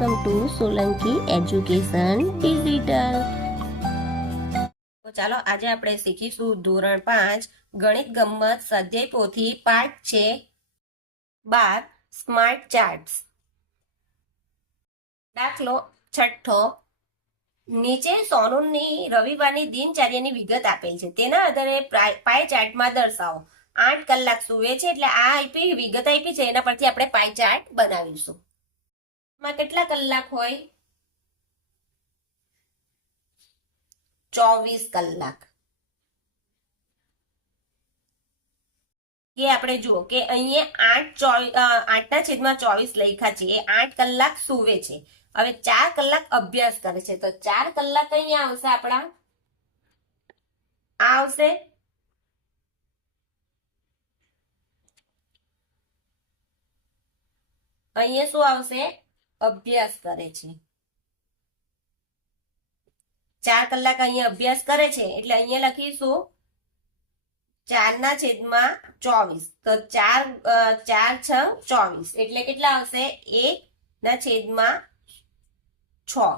Welcome to Solanki education digital. તો ચાલો આજે આપણે શીખીશું ધોરણ 5 ગણિત ગમ્મત સ્વાધ્યાય પોથી પાઠ છે 12 સ્માર્ટ ચાર્ટ્સ. દાખલો છઠ્ઠો. નીચે સોનુની રવિવારની દિનચર્યાની વિગત આપેલ છે, તેના આધારે પાય ચાર્ટમાં દર્શાવો. 8 કલાક સૂવે છે, એટલે આ આપી વિગત આપી છે, એના પરથી આપણે પાય ચાર્ટ બનાવીશું. માં કેટલા કલાક હોય? 24 કલાક. કે આપણે જુઓ કે અહીંયા 8/24 લખ્યા છે, એ 8 કલાક સૂવે છે. હવે 4 કલાક અભ્યાસ કરે છે, તો 4 કલાક અહીંયા આવશે આપણા, આ આવશે. અહીંયા શું આવશે? અભ્યાસ કરે છે. 4 કલાક અહીંયા અભ્યાસ કરે છે, એટલે અહીંયા લખીશું 4/24. તો 4 6 24 એટલે કેટલા આવશે? 1/6.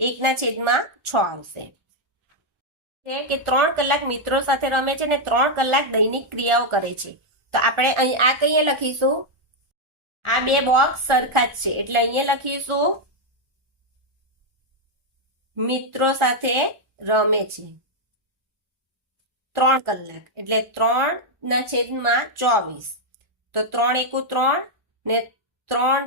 1/6 આવશે. કે 3 કલાક મિત્રો સાથે રમે છે ને 3 કલાક દૈનિક ક્રિયાઓ કરે છે. તો આપણે અહીં આ કહીએ લખીશું, આ બે બોક્સ સરખા જ છે, એટલે અહીંયા લખીશું મિત્રો સાથે રમે છે 3 કલાક, એટલે 3/24. તો 3 × 3 ને 3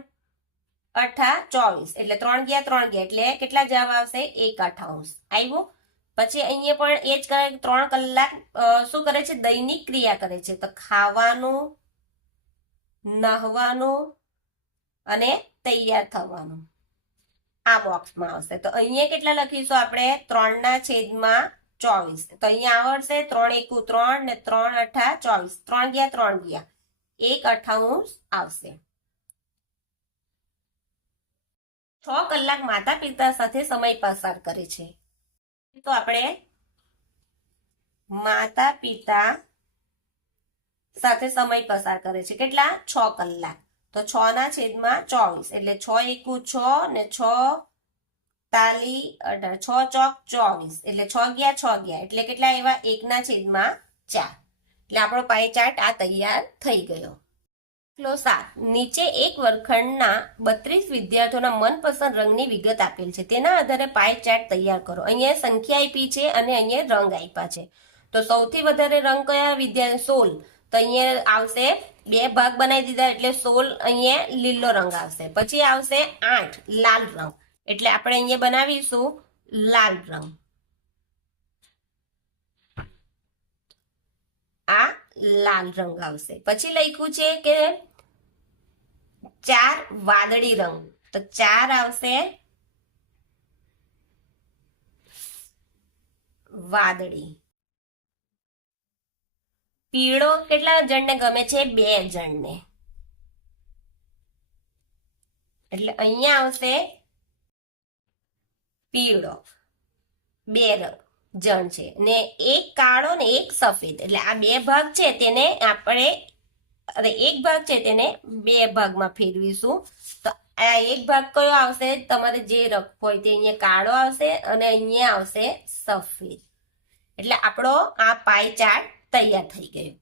× 8 = 24, એટલે 3 ગયા 3 ગયા, એટલે કેટલા જવાબ આવશે? 1/8 આવ્યું. પછી અહીંયા પણ એ જ કરે, 3 કલાક શું કરે છે? દૈનિક ક્રિયા કરે છે. તો ખાવાનું, નહાવાનું અને તૈયાર થવાનું આ બોક્સમાં આવશે. તો અહીંયા કેટલા લખીશું આપણે? 3/24. તો અહીંયા આવડશે 3 × 3 ને 3 × 8 = 24. 3 ગયા 3 ગયા, 1/8 આવશે. 6 કલાક માતા પિતા સાથે સમય પસાર કરે છે. તો આપણે માતા પિતા સાથે સમય પસાર કરે છે, કેટલા? 6 કલાક. તો 6/24 એટલે 6 × 6 ને 6 તાલી 18, 6 ચોક 24, એટલે 6 ગયા 6 ગયા, એટલે કેટલા એવા? 1/4. એટલે આપણો પાય ચાર્ટ આ તૈયાર થઈ ગયો. દાખલો 7. નીચે એક વર્ગખંડના 32 વિદ્યાર્થીઓના મનપસંદ રંગની વિગત આપેલ છે, તેના આધારે પાય ચાર્ટ તૈયાર કરો. અહીંયા સંખ્યા આપી છે અને અહીંયા રંગ આપ્યા છે. તો સૌથી વધારે રંગ કયા? 16. તો અહીંયા આવશે 2 ભાગ બનાવી દીધા, એટલે 16 અહીંયા લીલો રંગ આવશે. પછી આવશે 8 લાલ રંગ, એટલે આપણે અહીંયા બનાવીશું લાલ રંગ. આ લાલ રંગ આવશે. પછી લખ્યું છે કે 4 વાદળી રંગ, તો 4 આવશે વાદળી. પીળો કેટલા જણને ગમે છે? 2 જણને, એટલે અહીંયા આવશે પીળો. 2 જણ છે, ને એક કાળો ને એક સફેદ, એટલે આ 2 ભાગ છે તેને આપણે, એક ભાગ છે તેને 2 ભાગમાં ફેરવીશું. તો આ એક ભાગ કયો આવશે? તમારે જે રંગ હોય તે અહીંયા કાળો આવશે અને અહીંયા આવશે સફેદ. એટલે આપણો આ પાય ચાર્ટ તૈયાર થઈ ગયો.